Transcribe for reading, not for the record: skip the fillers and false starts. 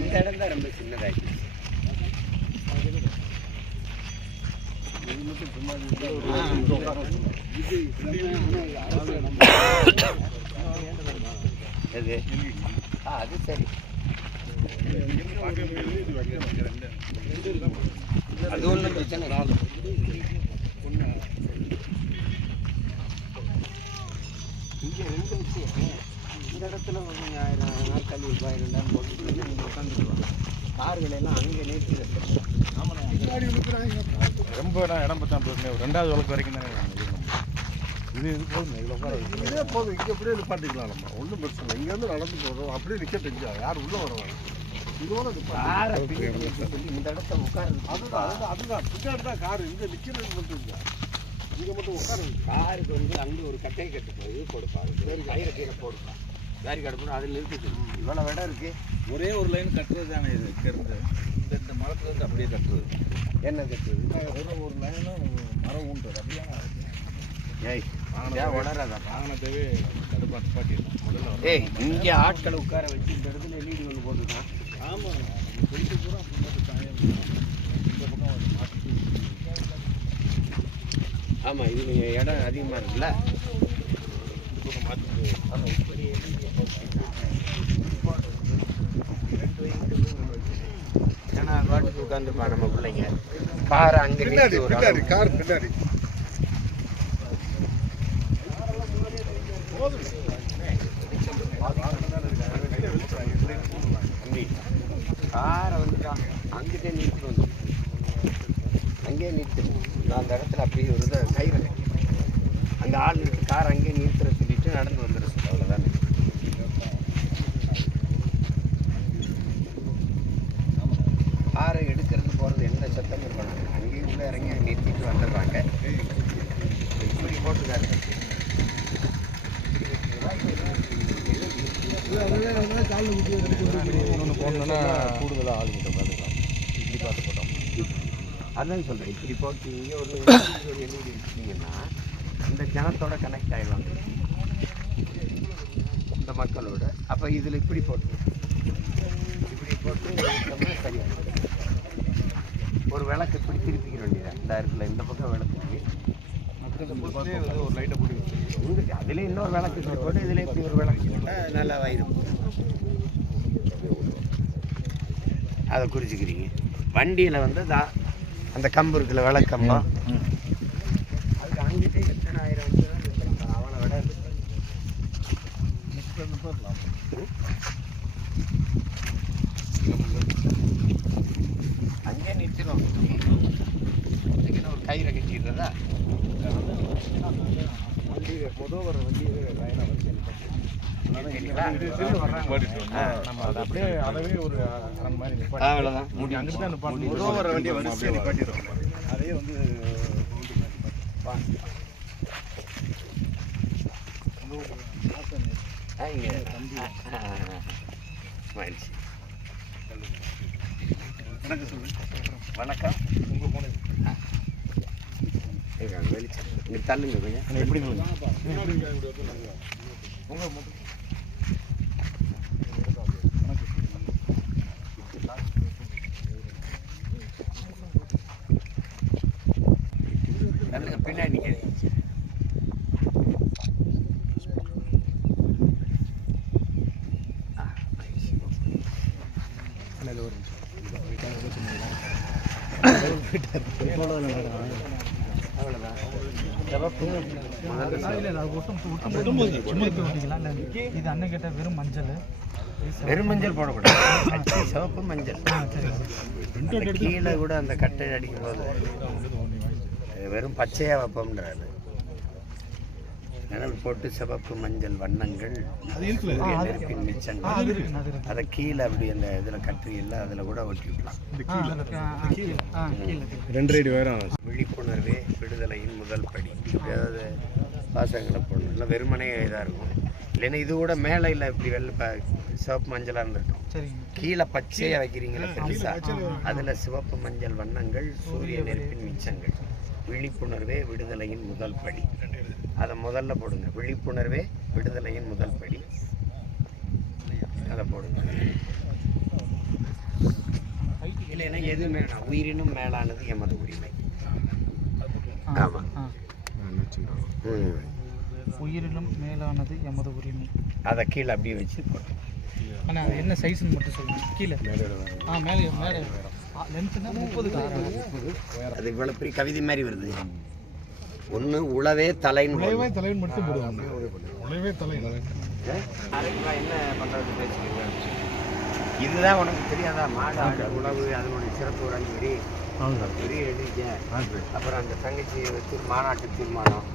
இந்த இடம் தான் ரொம்ப சின்னதாகி அது சரி. அது ஒன்றும் பிரச்சனை இல்லை. இங்கே ரெண்டு விஷயம். இந்த இடத்துல ஒரு 1000 நாட்கள் 2000 போட்டு நீங்கள் உட்காந்துருவாங்க. கார்கள் எல்லாம் அங்கே நிறுத்தி வைக்கிறோம். ரொம்ப இடம் பார்த்தா பிரச்சனை. 2வது வழக்கு வரைக்கும் தானே இது போதும். இவ்வளோ இதே போதும். இங்கே அப்படியே நிப்பாட்டிக்கலாம். நம்ம ஒன்றும் பிரச்சனை இல்லை. இங்கேருந்து நடந்து போகிறோம். அப்படியே நிற்கட்டு இங்கே யார் உள்ளே வருவாங்க. இதோட இந்த இடத்த உட்காரு. அதுதான் பின்னாடி தான் காரு. இங்கே நிற்கிறது மட்டும் இல்லை. இங்கே மட்டும் உட்காரு. காருக்கு வந்து அங்கே ஒரு கட்டை கட்டு போய் கொடுப்பாங்க. கயிறு கீழே போடுப்பாங்க. வேறு கடை போட அதில் நிறுத்திட்டு இவ்வளோ இடம் இருக்குது. ஒரே ஒரு லைன் கட்டுறது தானே இது. இருந்து இந்த மரத்துலேருந்து அப்படியே கட்டுறது. என்ன கட்டுறது? ஒரு லைனும் மரம் உண்டு. அப்படியே வளராதா வாகனத்தவே தடுப்பாட்டு பாட்டிடலாம் முதல்ல. இங்கே ஆட்களை உட்கார வச்சு இந்த இடத்துல எல்இடி ஒன்று போட்டுருக்கான். ஆமாம், கொண்டு பூரா சாயம் இந்த பக்கம் ஆமாம். இது நீங்கள் இடம் அதிகமாக இருக்குல்ல. ஏன்னா பாட்டுக்கு உட்காந்துப்பா நம்ம பிள்ளைங்க. காரை அங்கே பின்னாடி கார் பின்னாடி காரை வந்து அங்கிட்டே நிறுத்திட்டு வந்து அங்கேயே நிறுத்தணும். நான் அந்த இடத்துல அப்படியே ஒரு இதை கயிறு அந்த ஆள் கார் அங்கேயே நிறுத்துற சொல்லிட்டு நடந்து வந்துட சொல்ல. அவ்வளோதானே. காரை எடுக்கிறது போகிறது எந்த சத்தமும் இருக்கணும். அங்கேயும் உள்ள இறங்கி நிறுத்திட்டு வந்துடுறாங்க. இப்படி போட்டுக்காரு. இன்னொன்று போடணுன்னா கூடுதலாக ஆளுங்கிட்ட பார்த்துக்கலாம். இப்படி பார்த்து போட்டோம். அதான் சொல்கிறேன். இப்படி போட்டு இங்கே ஒரு எல்இடி வச்சிட்டிங்கன்னா இந்த ஜனத்தோட கனெக்ட் ஆகிடுவாங்க இந்த மக்களோட. அப்போ இதில் இப்படி போட்டு சரியாக ஒரு விளக்கு இப்படி திருப்பிக்கிற வேண்டியதான். இந்த இருக்குல்ல இந்த பக்கம் விளக்கு ஒரு லைட்டை போட்டு உங்களுக்கு அதில் இன்னொரு விளக்கு போட்டு இதில் இப்படி ஒரு விளக்கு போட்டால் நல்லா வயிறும். அதை குறிச்சிக்கிறீங்க. வண்டியில் வந்து அந்த கம்பு இருக்குல்ல விளக்கம்பா, அதுக்கு அங்கிட்டே எத்தனை ஆயிரம் வந்து அவனை விட அங்கே நிறுத்திடும். ஒரு கயிறை கட்டிடுறதா வண்டி முதல் வர வண்டி நம்ம அதை அப்படியே அதவே ஒரு அரண் மாதிரி நிப்பாட்டி அவ்வளோதான். அங்கிட்டு தான் நிப்பாட்டி முதல் வர வண்டியை வரிசையாக நிப்பாட்டிடுவோம். அதே வந்து வணக்கம் சொல்லு. வணக்கம். உங்கள் போன வெளிச்சம் இங்கே தள்ளுங்க கொஞ்சம். எப்படி தள்ளுங்க பின்னாடி இது அண்ணன் கேட்ட வெறும் மஞ்சள். வெறும் மஞ்சள் போடக்கூடாது. சிவப்பு மஞ்சள். கீழே கூட அந்த கட்டை அடிக்கும் போது வெறும் பச்சையாக வைப்போம்ன்றாரு. நிழல் போட்டு சிவப்பு மஞ்சள் வண்ணங்கள் நெருப்பின் மிச்சங்கள். அதை கீழே அப்படி அந்த இதில் கட்டுறீங்கள அதில் கூட ஒட்டி விடலாம். 2 அடி வேறு விழிப்புணர்வே விடுதலையின் முதல் படி. ஏதாவது வாசகங்களை போடணும். இல்லை வெறுமனே இதாக இருக்கும். இல்லைன்னா இது கூட மேலே இல்லை இப்படி வெள்ளை சிவப்பு மஞ்சளாக இருந்துருக்கும். கீழே பச்சையாக வைக்கிறீங்களா பெருசாக, அதில் சிவப்பு மஞ்சள் வண்ணங்கள் சூரிய நெருப்பின் மிச்சங்கள். விழிப்புணர்வே விடுதலையின் முதல் படி. அதை முதல்ல போடுங்க. விழிப்புணர்வே விடுதலையின் முதல் படி. அதை போடுங்க. இல்லைன்னா எதுவுமே வேணாம். உயிரினும் மேலானது எமது உரிமை. ஆமாம். உயிரினும் மேலானது எமது உரிமை. அதை கீழே அப்படியே வச்சு போட்டோம். ஆனால் அது என்ன சைஸ்ன்னு மட்டும் சொல்லுங்கள். கீழே மேலே மேலே லென்த்துனா 30 அது இவ்வளோ பெரிய கவிதை மாதிரி வருது. ஒன்று உழவே தலைன்னு தலைவன் மட்டும் போடுவாங்க. உழவே தலை என்ன பண்ணுறது பேசுகிறீங்க? இதுதான் உனக்கு தெரியாதா? மாடு ஆடு உழவு அதனுடைய சிறப்பு ஒரு 5 வரி பெரிய எழுதிக்க. அப்புறம் அந்த தங்கச்சி மாநாட்டு தீர்மானம்